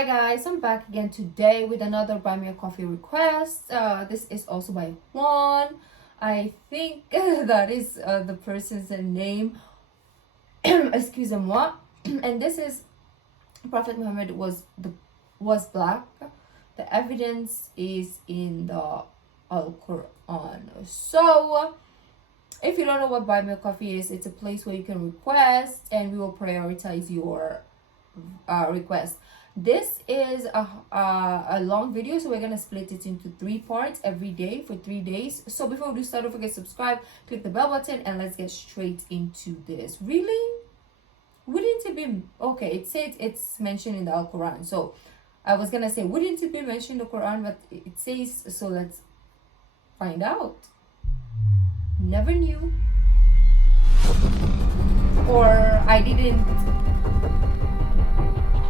Hi guys, I'm back again today with another Buy Me a Coffee request. This is also by Juan. I think that is the person's name. Excuse me. And this is Prophet Muhammad was black. The evidence is in the Qur'aan. So if you don't know what Buy Me a Coffee is, it's a place where you can request and we will prioritize your request. This is a long video, so we're gonna split it into 3 parts every day for 3 days. So before we start, don't forget to subscribe, click the bell button, and let's get straight into this. Really? Wouldn't it be okay? It says it's mentioned in the Quran, so I was gonna say wouldn't it be mentioned in the Quran, but it says so. Let's find out. Never knew, or I didn't.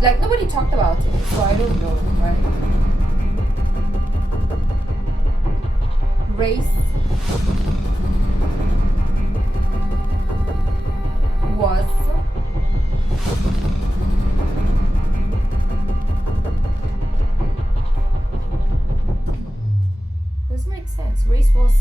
Like, nobody talked about it, so I don't know, right? Race was does make sense. Race was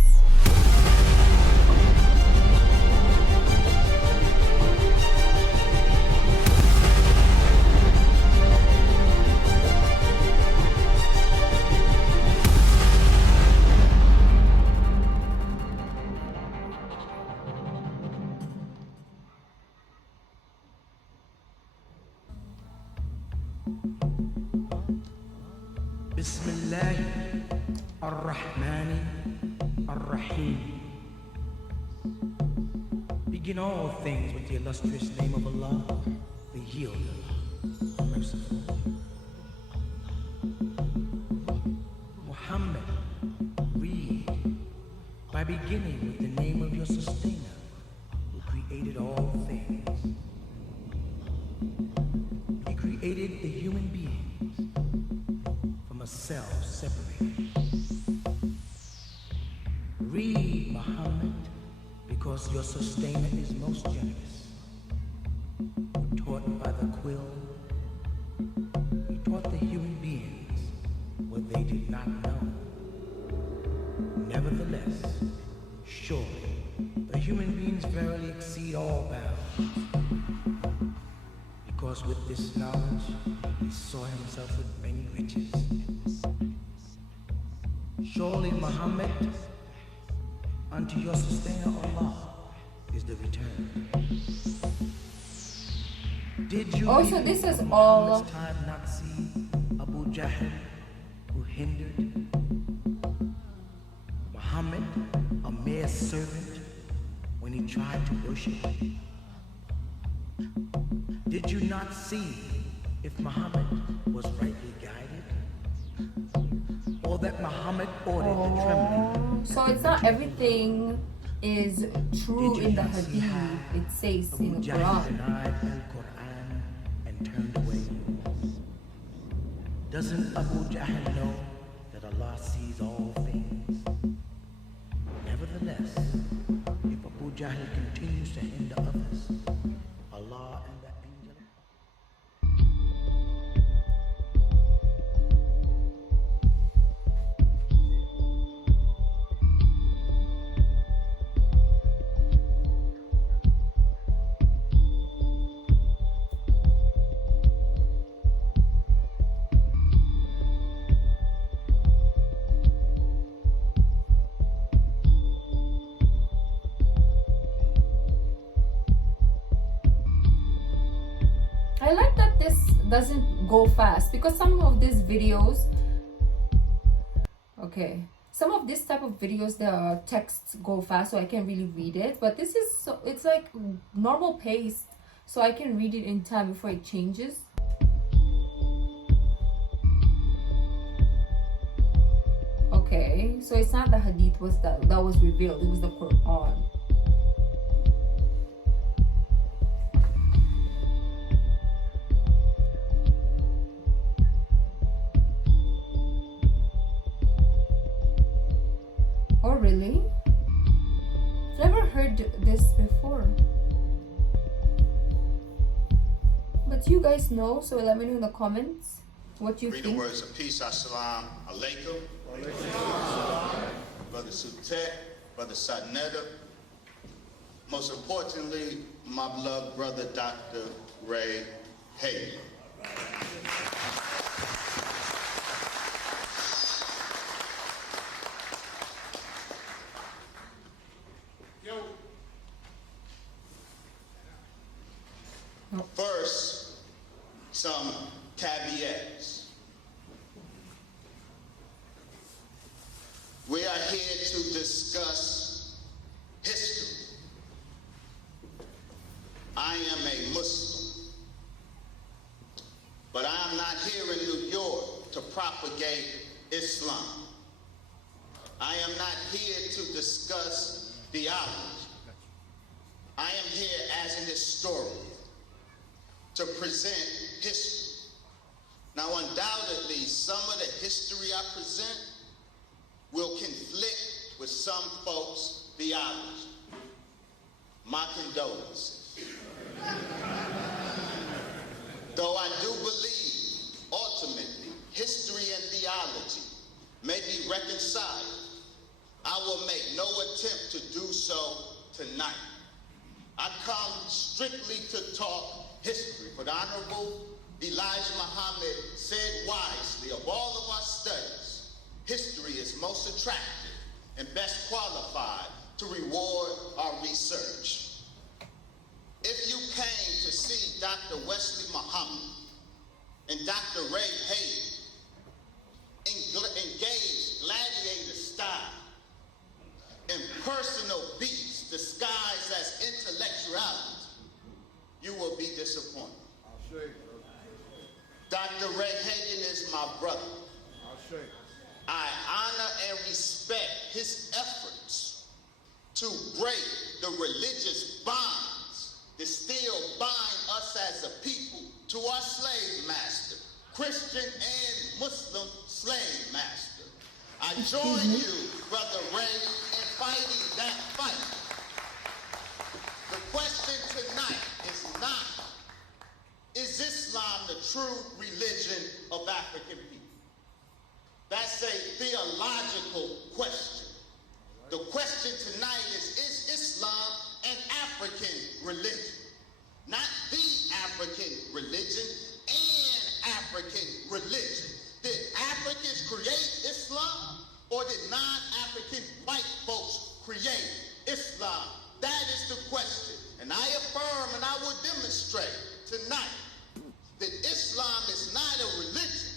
Bismillah ar-Rahman ar-Rahim. Begin all things with the illustrious name of Allah, the Healer, merciful. Muhammad, read by beginning with the name of your sustainer, who created all things. He created the human beings from a cell separated. Read, Muhammad, because your sustainer is most generous. Who taught by the quill, he taught the human beings what they did not know. Nevertheless, surely the human beings verily exceed all bounds, because with this knowledge he saw himself with many riches. Surely, Muhammad, unto your sustainer Allah is the return. Did you also this is all time not see Abu Jahl, who hindered Muhammad, a mere servant, when he tried to worship? Did you not see if Muhammad was rightly guided, or that Muhammad ordered the trembling? So it's not everything is true in the hadith. It says in the Quran. Denied the Qur'an and turned away. Doesn't Abu Jahl know that Allah sees all things? Nevertheless, if Abu Jahl continues to hinder others, Allah and the angel. I like that this doesn't go fast, because some of these videos, okay, some of this type of videos, the texts go fast, so I can really read it. But this is so, it's like normal pace, so I can read it in time before it changes. Okay, so it's not the hadith that was revealed, it was the Quran. Oh, really? Never heard this before. But you guys know, so let me know in the comments. what you Read the think. words of peace. Assalamu alaikum. Brother Sutek, Brother Sadnetta. Most importantly, my beloved brother, Dr. Ray Hagan. First, some caveats. We are here to discuss history. I am a Muslim, but I am not here in New York to propagate Islam. I am not here to discuss theology. I am here as an historian to present history. Now, undoubtedly, some of the history I present will conflict with some folks' theology. My condolences. Though I do believe, ultimately, history and theology may be reconciled, I will make no attempt to do so tonight. I come strictly to talk history. For the Honorable Elijah Muhammad said wisely, of all of our studies, history is most attractive and best qualified to reward our research. If you came to see Dr. Wesley Muhammad and Dr. Ray Hagan engage gladiator style in personal beats disguised as intellectuality, you will be disappointed. I'll show you, Dr. Ray Hagan is my brother. I'll show you. I honor and respect his efforts to break the religious bonds that still bind us as a people to our slave master, Christian and Muslim slave master. I join you, Brother Ray, in fighting that fight. The question tonight is not, is Islam the true religion of African people? That's a theological question. The question tonight is Islam an African religion? Not the African religion, an African religion. Did Africans create Islam, or did non-African white folks create Islam? That is the question. And I affirm and I will demonstrate tonight that Islam is not a religion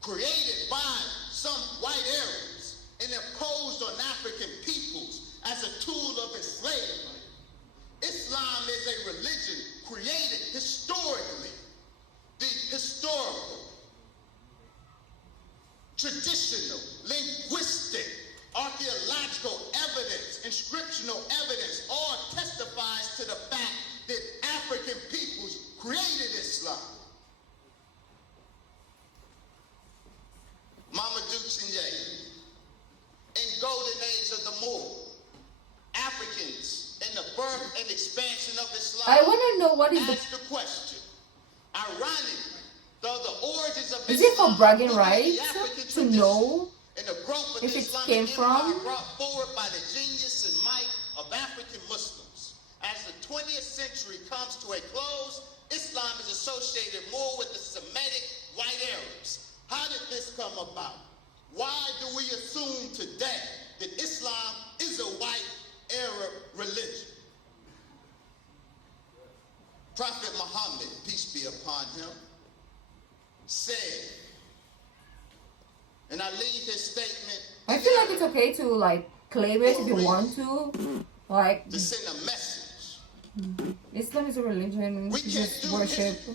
created by some white Arabs and imposed on African peoples as a tool of enslavement. Islam is a religion created historically. The historical, traditional, linguistic, archaeological evidence, inscriptional evidence all testifies to the fact that African peoples created Islam. Mamadou Tsinye, in golden age of the Moor, Africans in the birth and expansion of Islam. I want to know what is the question. Ironically, though the origins of is it for Islam bragging include rights the African to tradition know and the growth of if the it Islamic came empire from? brought forward by the genius and might of African Muslims. As the 20th century comes to a close, Islam is associated more with the Semitic white Arabs. How did this come about? Why do we assume today that Islam is a white Arab religion? Prophet Muhammad, peace be upon him, said, and I leave his statement. I feel like it's okay to like claim it if you want to. Like to send a message. Islam is a religion, We you can't just do worship history.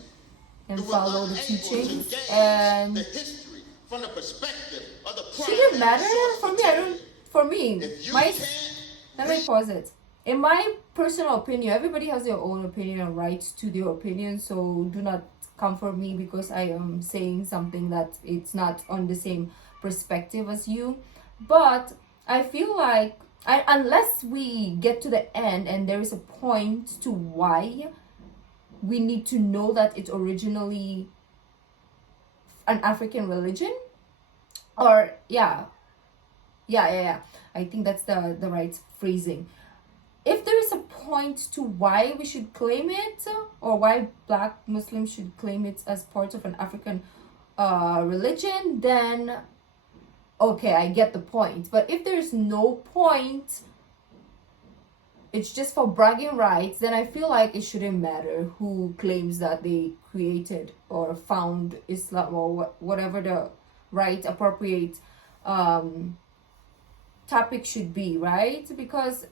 and We were follow the unable to teachings. gauge And the history from the perspective of the should it matter? source For me, I don't. For me, If you my can't let me pause it. In my personal opinion, everybody has their own opinion and rights to their opinion. So do not come for me because I am saying something that it's not on the same perspective as you. But I feel like unless we get to the end and there is a point to why we need to know that it originally an African religion, or yeah, I think that's the right phrasing. If there is a point to why we should claim it, or why Black Muslims should claim it as part of an African religion, then okay, I get the point. But if there's no point, it's just for bragging rights, then I feel like it shouldn't matter who claims that they created or found Islam, or whatever the right appropriate topic should be, right? Because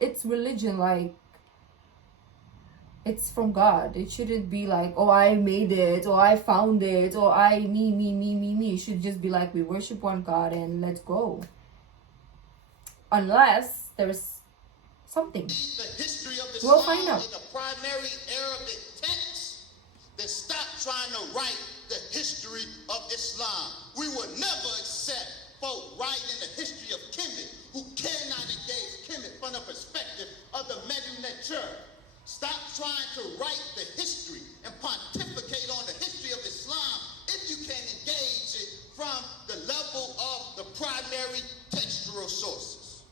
it's religion, like it's from God. It shouldn't be like, oh, I made it, or I found it, or I me. It should just be like, we worship one God and let's go. Unless there's something. The history of We'll Islam find out. in the primary Arabic text, then stop trying to write the history of Islam. We will never accept folk writing the history of Kemet who cannot engage Kemet from the perspective of the Medinet Church. Stop trying to write the history and pontificate on the history of Islam if you can engage it from the level of the primary textual sources.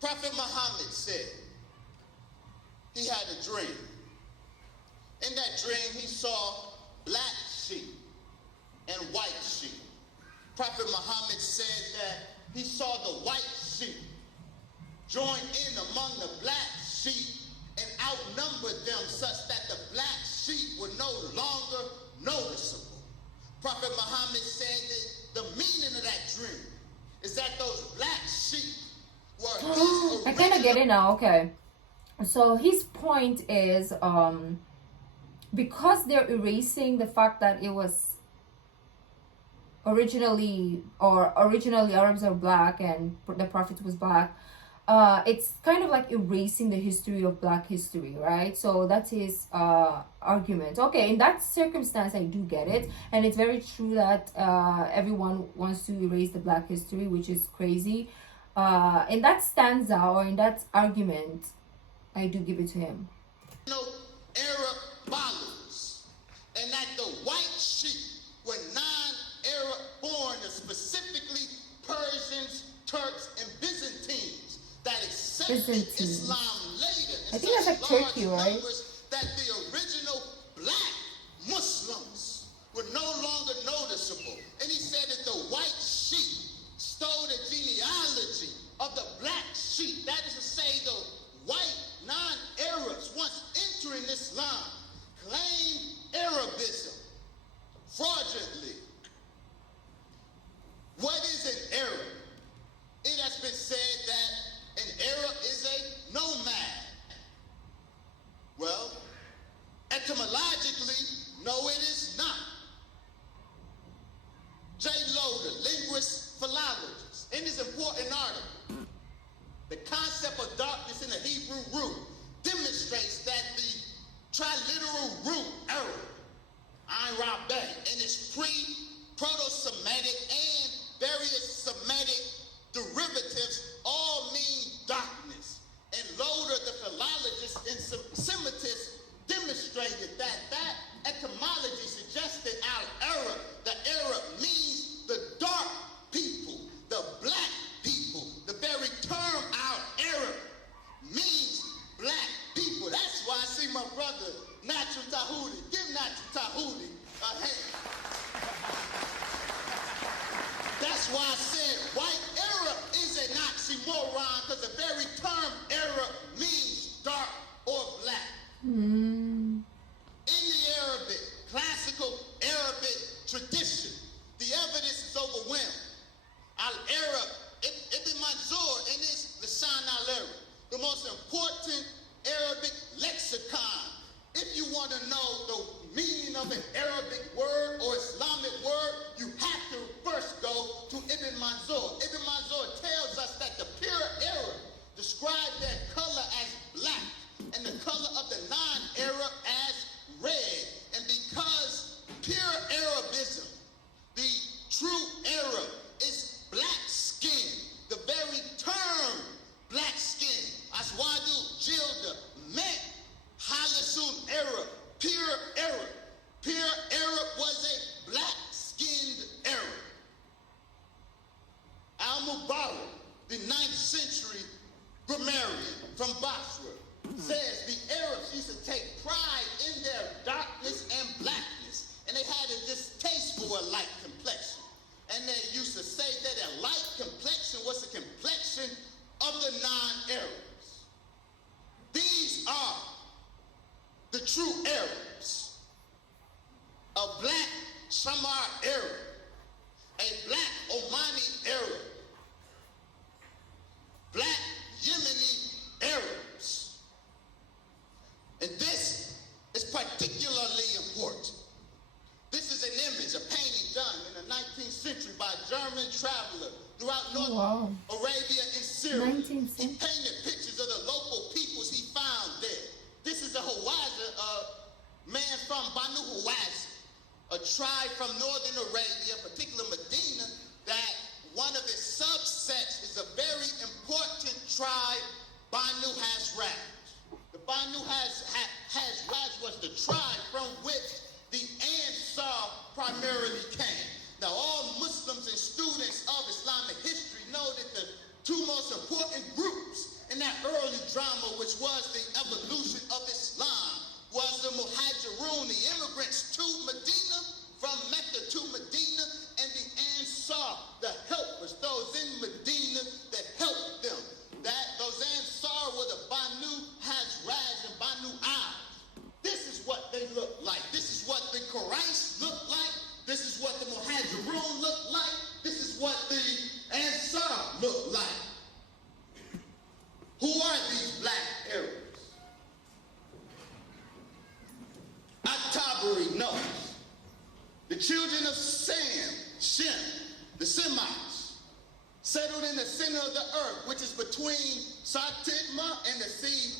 Prophet Muhammad said he had a dream. In that dream, he saw black sheep and white sheep. Prophet Muhammad said that he saw the white sheep join in among the black sheep and outnumber them such that the black sheep were no longer noticeable. Prophet Muhammad said that the meaning of that dream is that those black sheep were his I kind of get it now. Okay, so his point is because they're erasing the fact that it was originally Arabs are black and the prophet was black. It's kind of like erasing the history of black history, right? So that's his argument. Okay, in that circumstance, I do get it, and it's very true that everyone wants to erase the black history, which is crazy. In that stanza, or in that argument, I do give it to him. Arab followers, and that the white sheep were non-Arab foreigners, specifically Persians, Turks, and Byzantines, that accepted Islam later in I think that's like Turkey, right? numbers that the original black Muslims were no longer noticeable. And he said that the white sheep stole the genealogy of the black sheep. That is to say, the white non-Arabs, once entering Islam, claimed Arabism fraudulently. What is an Arab? It has been said that an Arab is a nomad. Well, etymologically, no, it is not. J. Loder, linguist, philologist, in his important article, The Concept of Darkness in the Hebrew Root, demonstrates that the triliteral root, Arab, Ayn Rabbe, and its pre-Proto-Semitic and various Semitic derivatives all mean darkness. And Loder, the philologist and Semitist, demonstrated that etymology suggested al-Arab, the Arab, means the dark people, the black people. The very term al-Arab means black people. That's why I see my brother, Natural Tahuti. Give Natural Tahuti a hand. That's why I said white Arab is an oxymoron, because the very term Arab means dark or black. In the Arabic, classical Arabic tradition, the evidence is overwhelming. Al-Arab, Ibn Manzur in his Lisan al-Arab, the most important Arabic lexicon. If you want to know the meaning of an Arabic word or Islamic word, you have to first go to Ibn Shamar Arab, a black Omani Arab, black Yemeni Arabs. And this is particularly important. This is an image, a painting done in the 19th century by a German traveler throughout North Arabia and Syria. 19th century. He painted pictures of the local peoples he found there. This is a Hawaza, a man from Banu Hawazi, a tribe from northern Arabia, particularly Medina, that one of its subsets is a very important tribe, Banu Hazraj. The Banu Hazraj was the tribe from which the Ansar primarily came. Now, all Muslims and students of Islamic history know that the two most important groups in that early drama, which was the evolution of Islam, was the Muhajirun, the immigrants to Medina, from Mecca to Medina, and the Ansar, the helpers, those in Medina that helped them. Those Ansar were the Banu Hazraj and Banu Al. This is what they look like. This is what the Quraysh look like. This is what the Muhajirun look like. This is what the Ansar look like. Who are these black Arabs? At-Tabari knows. The children of Shem, the Semites, settled in the center of the earth, which is between Sartidma and the sea,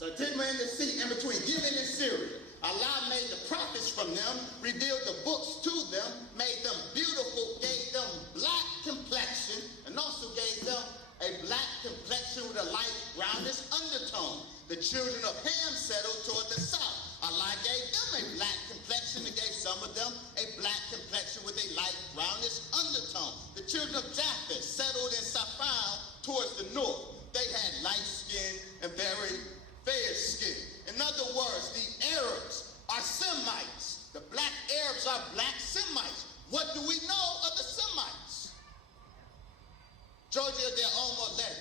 and between Yemen and Syria. Allah made the prophets from them, revealed the books to them, made them beautiful, gave them black complexion, and also gave them a black complexion with a light brownish undertone. The children of Ham settled toward the south. Allah gave them a black complexion and gave some of them a black complexion with a light brownish undertone. The children of Japheth settled in Safan towards the north. They had light skin and very fair skin. In other words, the Arabs are Semites. The black Arabs are black Semites. What do we know of the Semites? Georgia de Omar led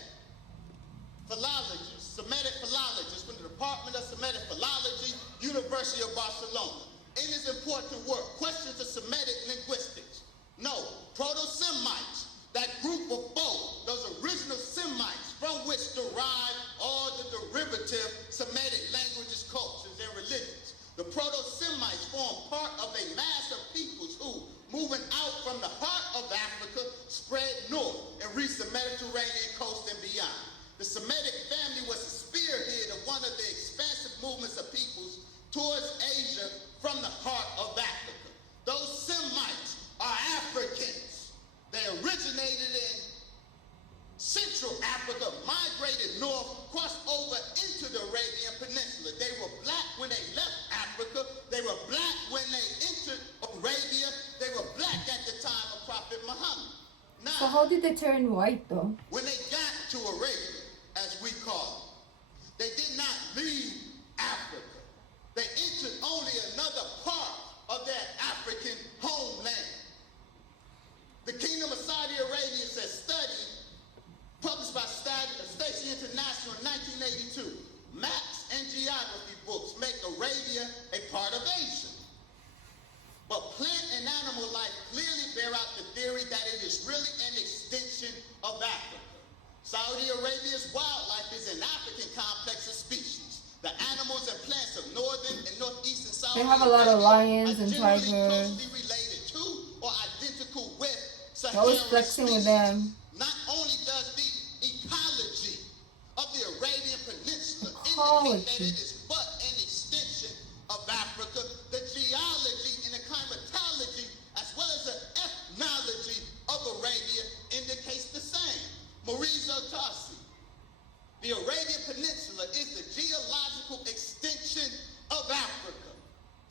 philologist, Semitic philologist from the Department of Semitic Philology, University of Barcelona. In his important work, Questions of Semitic Linguistics. No, Proto-Semites, that group of folk, those original Semites from which derive all the derivative Semitic languages, cultures, and religions. The Proto-Semites form part of a mass of peoples who, moving out from the heart of Africa, spread north and reached the Mediterranean coast and beyond. The Semitic family was the spearhead of one of the expansive movements of peoples towards Asia from the heart of Africa. Those Semites are Africans. They originated in Central Africa, migrated north, crossed over into the Arabian Peninsula. They were black when they left Africa. They were black when they entered Arabia. They were black at the time of Prophet Muhammad. Now, so how did they turn white though? when they got to Arabia, as we call it, they did not leave Africa. They entered only another part of their African homeland. The Kingdom of Saudi Arabia says study published by Station International in 1982. Maps and geography books make Arabia a part of Asia. But plant and animal life clearly bear out the theory that it is really an extension of Africa. Saudi Arabia's wildlife is an African complex of species. The animals and plants of northern and northeastern Saudi They have a lot of Arabia lions are and generally tigers. closely related to or identical with They're always Saharan flexing with species. them. Not only does the ecology of the Arabian Peninsula indicate that Ecology. it is but an extension of Africa, the geology and the climatology, as well as the ethnology of Arabia, indicates the same. Maurice Tarsi, the Arabian Peninsula is the geological extension of Africa.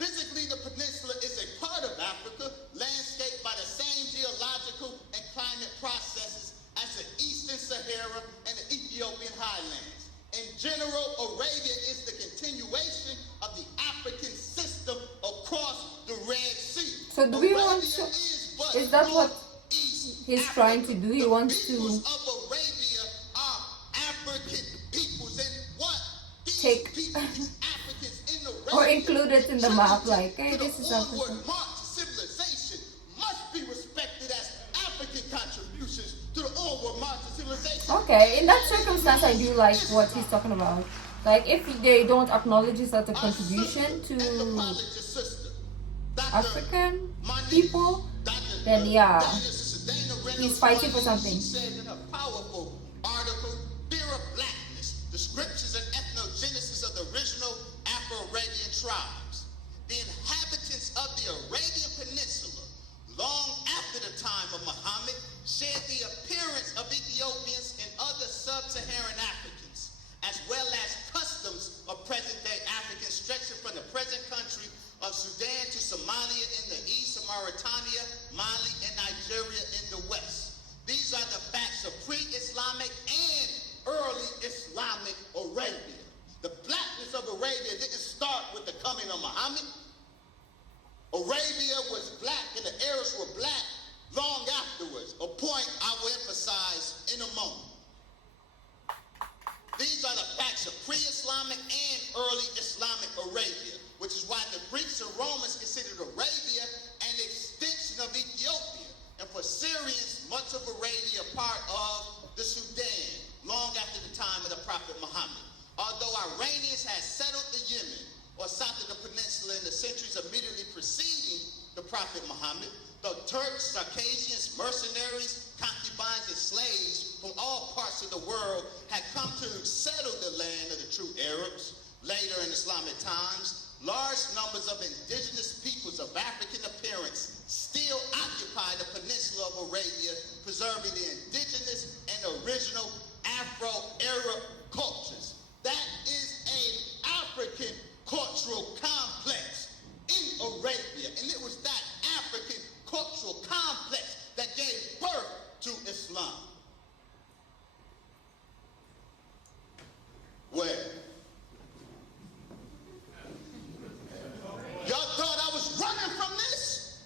Physically, the peninsula is a part of Africa, landscaped by the same geological and climate processes as the Eastern Sahara and the Ethiopian highlands. In general, Arabia is the continuation of the African system across the Red Sea. So do we want Arabia to- but is that what northeast he's Africa. trying to do? He The wants to peoples of Arabia are African peoples, and what these take people, these Africans in Arabia, or include it in the map, like, hey, to the this is onward Africa. march to civilization Okay, in that circumstance, I do like what he's talking about. Like, if they don't acknowledge it as a contribution to African people, then yeah, he's fighting for something. The scriptures and ethnogenesis of the original Afro-Arabian tribes. The inhabitants of the Arabian Peninsula, long after the time of Muhammad, shared the appearance of Ethiopians and other sub-Saharan Africans, as well as customs of present-day Africans stretching from the present country of Sudan to Somalia in the east, Mauritania, Mali, and Nigeria in the west. These are the facts of pre-Islamic and early Islamic Arabia. The blackness of Arabia didn't start with the coming of Muhammad. Arabia was black and the Arabs were black long afterwards, a point I will emphasize in a moment. These are the facts of pre-Islamic and early Islamic Arabia, which is why the Greeks and Romans considered Arabia an extension of Ethiopia, and for Syrians, much of Arabia part of the Sudan, long after the time of the Prophet Muhammad. Although Iranians had settled the Yemen or south of the peninsula in the centuries immediately preceding the Prophet Muhammad, the Turks, Circassians, mercenaries, concubines, and slaves from all parts of the world had come to settle the land of the true Arabs. Later in Islamic times, large numbers of indigenous peoples of African appearance still occupy the peninsula of Arabia, preserving the indigenous and original Afro-Arab cultures. That is an African cultural complex in Arabia, and it was that African cultural complex that gave birth to Islam. Where? Y'all thought I was running from this?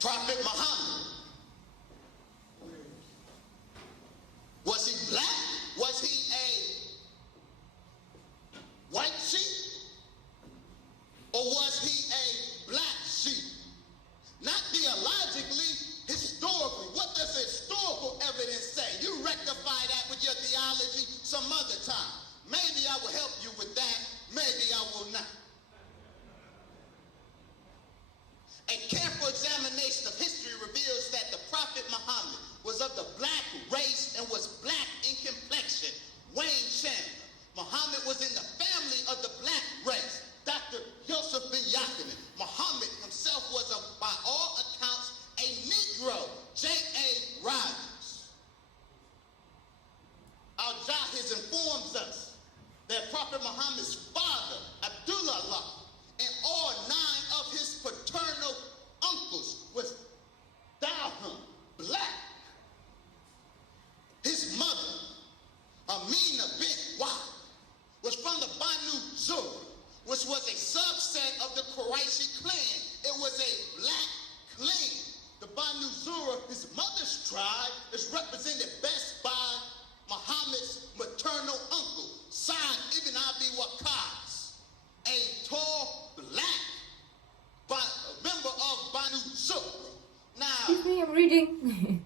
Prophet Muhammad. Was he black? Was he a white sheep? Or was he a black sheep? Not theologically, historically. What does historical evidence say? You rectify that with your theology some other time. Maybe I will help you with that. Maybe I will not. A careful examination of history reveals that the Prophet Muhammad was of the black race and was black in complexion. Wayne Chandler. Muhammad was in the family of the black race. Dr. Yusuf bin Yakin. Muhammad himself was, by all accounts, a Negro. J.A. Rogers. Al-Jahiz informs us that Prophet Muhammad's father, Abdullah, and all 9 of his paternal uncles was Dahum, black. His mother, Amina bint Wahb, was from the Banu Zura, which was a subset of the Qurayshi clan. It was a black clan. The Banu Zura, his mother's tribe, is represented best by Muhammad's maternal uncle, Sa'd ibn Abi Waqqas, a tall black member of Banu Zura. Now, Excuse me, I'm reading.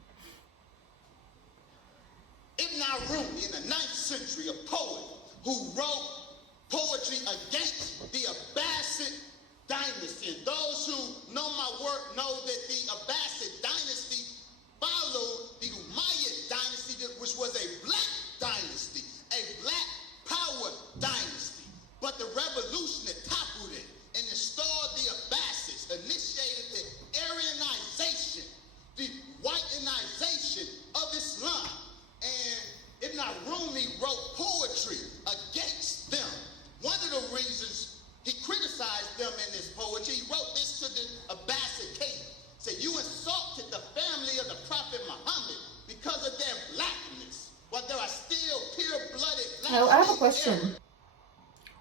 Ibn Rumi, in the 9th century, a poet who wrote poetry against the Abbasid dynasty. And those who know my work know that the Abbasid dynasty followed the Umayyad dynasty, which was a black dynasty, a black power dynasty. But the revolution that toppled it and installed the Abbasids initiated the Aryanization, the whitenization of Islam. And Ibn Rumi wrote poetry against them. One of the reasons he criticized them in this poetry, he wrote this to the Abbasid king. Said, you insulted the family of the Prophet Muhammad because of their blackness, while there are still pure-blooded blacks. Now, I have a question.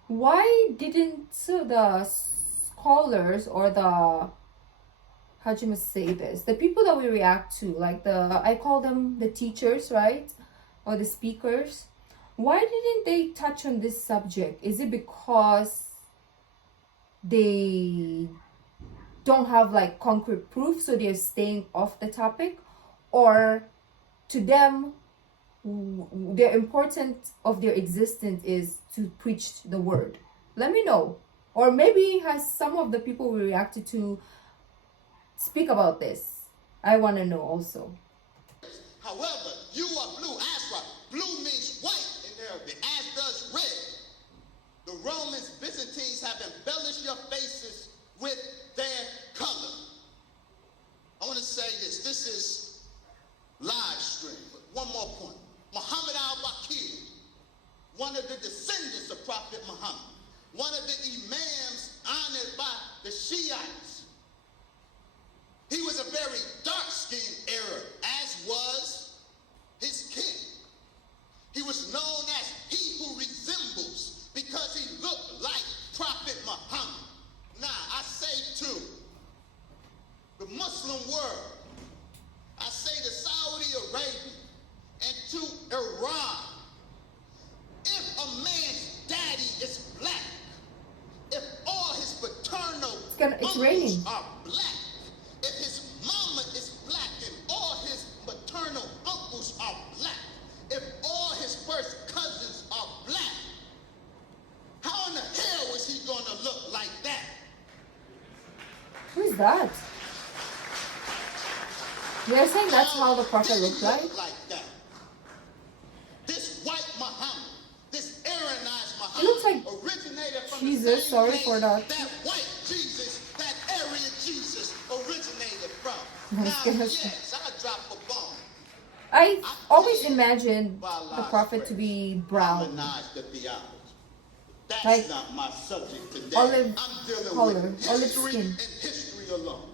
Why didn't the scholars or the, how do you say this, the people that we react to, like I call them the teachers, right? Or the speakers, why didn't they touch on this subject? Is it because they don't have like concrete proof, so they're staying off the topic, or to them the importance of their existence is to preach the word? Let me know. Or maybe has some of the people we reacted to speak about this. I want to know also. However, you are blue, Asra. Blue means white in Arabic, as does red. The Romans, Byzantines have embellished your faces with their color. I want to say this. This is live stream, but one more point. Muhammad al-Bakir, one of the descendants of Prophet Muhammad, one of the imams honored by the Shiites. He was a very dark-skinned Arab, as was his king. He was known as he who resembles because he looked like Prophet Muhammad. Now, I say to the Muslim world, I say to Saudi Arabia and to Iran, if a man's daddy is black, if all his paternal raining. are black, if his mama is black and all his maternal uncles are black, if all his first cousins are black, how in the hell is he going to look like that? Who's that? They're saying that's how the prophet looked like? That. This white Muhammad, this Aaronized Muhammad, It looks like originated from Jesus, the same sorry place for that. that white Jesus, that Aryan Jesus originated from. That's Now, good. yes, I drop a bomb. I always imagined the prophet to be brown. Harmonize the theology. That's Like not my subject today. olive I'm dealing color, with olive history skin. and history alone.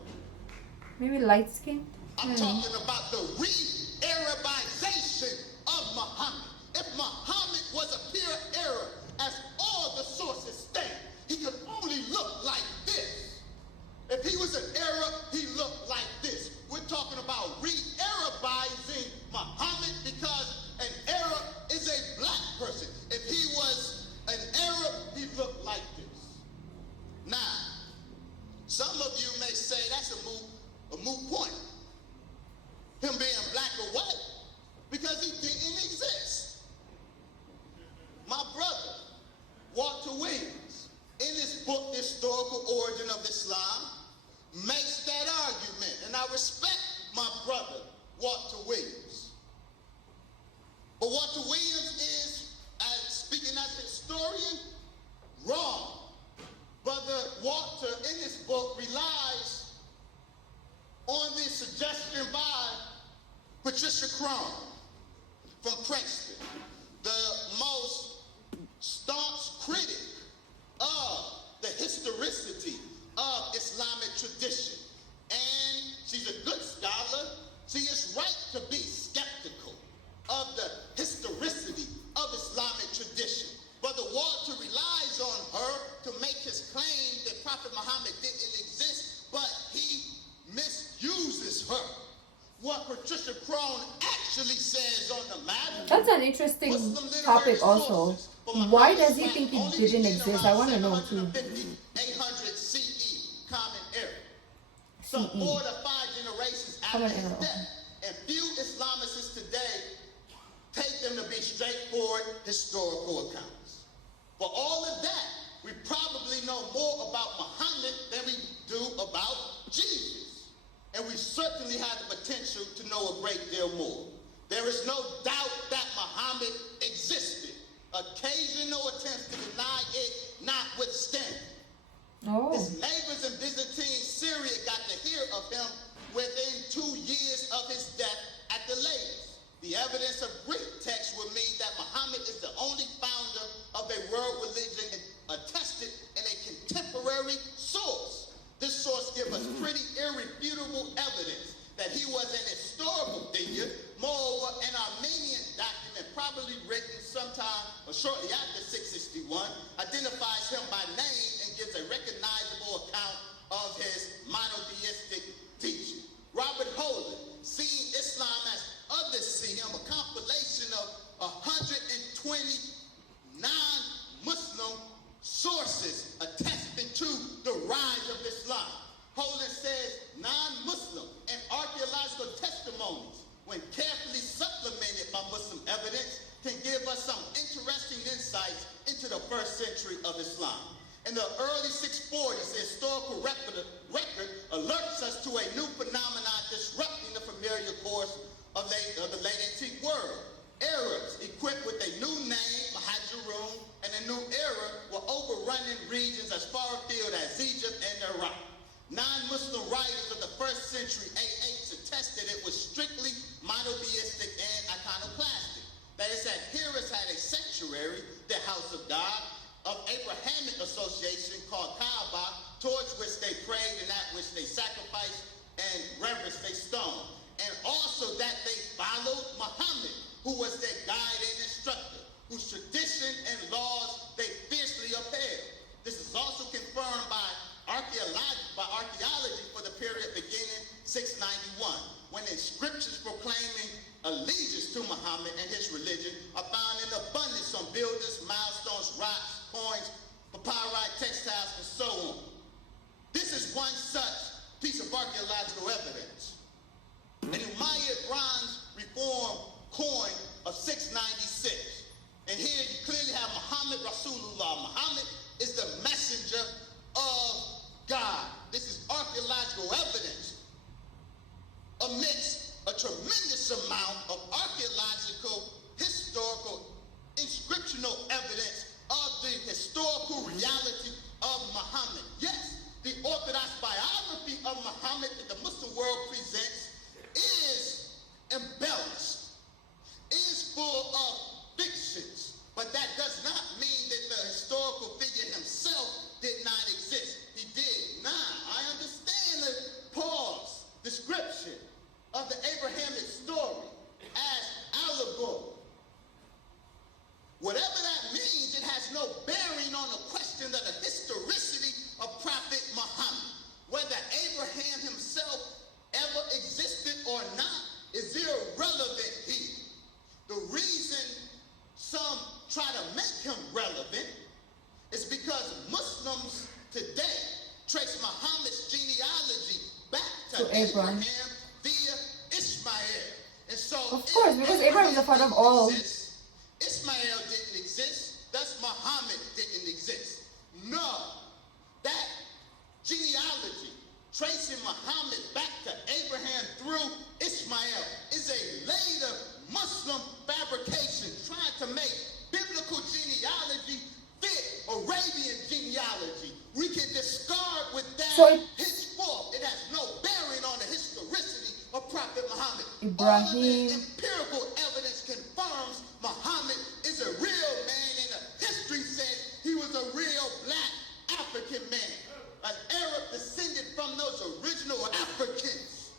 Maybe light skin? I'm talking about the re-Arabization of Muhammad. If Muhammad was a pure Arab, as all the sources state, he could only look like this. If he was an Arab, he looked like this. We're talking about re-Arabizing Muhammad because an Arab is a black person. If he was an Arab, he looked like this. Now, some of you may say that's a moot point. Him being black or white, because he didn't exist. My brother, Walter Williams, in his book, Historical Origin of Islam, makes that argument. And I respect my brother, Walter Williams. But Walter Williams is, speaking as a historian, wrong. Brother Walter, in this book, relies on the suggestion by Patricia Crone from Princeton, the most staunch critic of the historicity of Islamic tradition. And she's a good scholar. She is right to be skeptical of the historicity of Islamic tradition. Brother Walter relies on her to make his claim that Prophet Muhammad didn't exist, but he misuses her. What Patricia Crone actually says on the matter. That's an interesting topic also. Why does he think it didn't exist? I want to know too. 800 CE, Common Era. Some 4 to 5 generations after his death. And few Islamicists today take them to be straightforward historical accounts. For all of that, we probably know more about Muhammad than we do about Jesus. And we certainly have the potential to know a great deal more. There is no doubt that Muhammad existed. Occasional attempts to deny it notwithstanding. His neighbors in Byzantine Syria got to hear of him within 2 years of his death at the latest. The evidence of Greek text would mean that Muhammad is the only founder of a world religion attested in a contemporary source. This source gives us pretty irrefutable evidence that he was an historical figure. Moreover, an Armenian document probably written sometime or shortly after 661 640s, the historical record alerts us to a new phenomenon disrupting the familiar course of the late antique world. Arabs, equipped with a new name, Mahajarun, and a new era, were overrunning regions as far afield as Egypt and Iraq. Non-Muslim writers of the 1st century AH attested it was strictly monotheistic and iconoclastic. That is, that hearers had a sanctuary, the house of God, of Abrahamic association called Kaaba, towards which they prayed and at which they sacrificed and reverenced they stoned. And also that they followed Muhammad, who was their guide and instructor, whose tradition and laws they fiercely upheld. This is also confirmed by archaeology for the period beginning 691, when inscriptions proclaiming allegiance to Muhammad and his religion are found in abundance on buildings, milestones, rocks, coins, papyri, textiles, and so on. This is one such piece of archaeological evidence. An Umayyad bronze reform coin of 696. And here you clearly have Muhammad Rasulullah. Muhammad is the messenger of God. This is archaeological evidence amidst a tremendous amount of archaeological, historical, inscriptional evidence of the historical reality of Muhammad. Yes, the orthodox biography of Muhammad that the Muslim world presents is embellished, is full of fictions, but that does not mean that the historical figure himself did not exist. He did. Now, I understand Paul's description of the Abrahamic story as allegory. Whatever that means, it has no bearing on the question of the historicity of Prophet Muhammad. Whether Abraham himself ever existed or not is irrelevant here. The reason some try to make him relevant is because Muslims today trace Muhammad's genealogy back to Abraham via Ishmael. And so, of course, because Abraham is the father of all. Ishmael didn't exist, thus Muhammad didn't exist. No, that genealogy tracing Muhammad back to Abraham through Ishmael is a later Muslim fabrication trying to make biblical genealogy fit Arabian genealogy. We can discard with that henceforth. It has no bearing on the historicity of Prophet Muhammad. All of the empirical evidence confirms Muhammad is a real man. In a history sense, he was a real black African man. An Arab descended from those original Africans.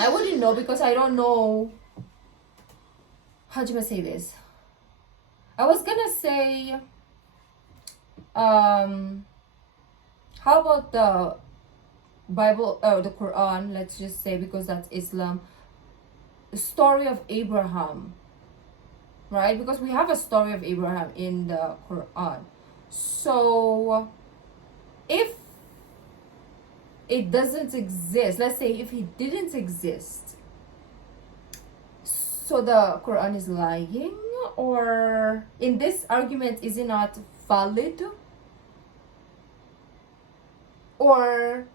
I wouldn't know because I don't know. How do you say this? I was gonna say, how about the Bible, the Quran, let's just say, because that's Islam, the story of Abraham, right? Because we have a story of Abraham in the Quran. So, if it doesn't exist, let's say if he didn't exist, so the Quran is lying, or in this argument, is it not valid? Or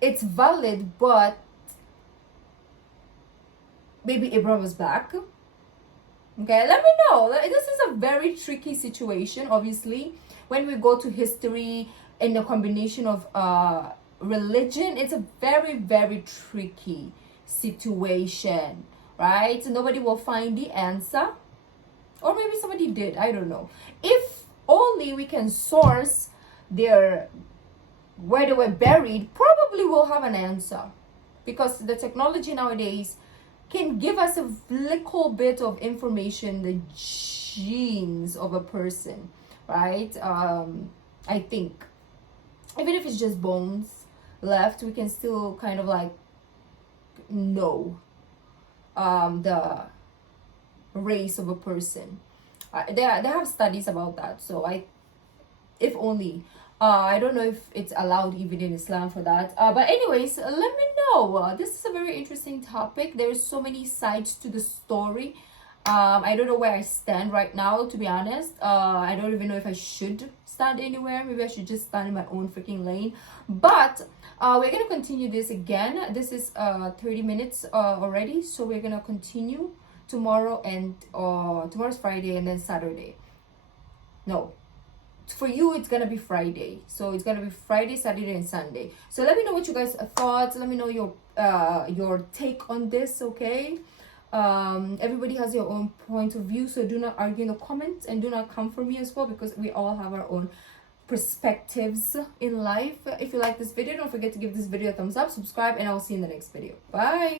it's valid, but maybe Abraham was back. Okay, let me know. This is a very tricky situation, obviously. When we go to history and the combination of religion, it's a very, very tricky situation, right? So nobody will find the answer. Or maybe somebody did, I don't know. If only we can source their where they were buried, probably we'll have an answer, because the technology nowadays can give us a little bit of information, the genes of a person, right? I think even if it's just bones left, we can still kind of like know the race of a person. They have studies about that, so if only. I don't know if it's allowed even in Islam for that. But anyways, let me know. This is a very interesting topic. There are so many sides to the story. I don't know where I stand right now, to be honest. I don't even know if I should stand anywhere. Maybe I should just stand in my own freaking lane. But we're gonna continue this again. This is 30 minutes already, so we're gonna continue tomorrow, and tomorrow's Friday, and then Saturday. No, for you it's gonna be Friday, so it's gonna be Friday, Saturday, and Sunday. So let me know what you guys thought. Let me know your take on this, okay? Everybody has your own point of view, so do not argue in the comments, and do not come for me as well, because we all have our own perspectives in life. If you like this video, don't forget to give this video a thumbs up, subscribe, and I'll see you in the next video. Bye.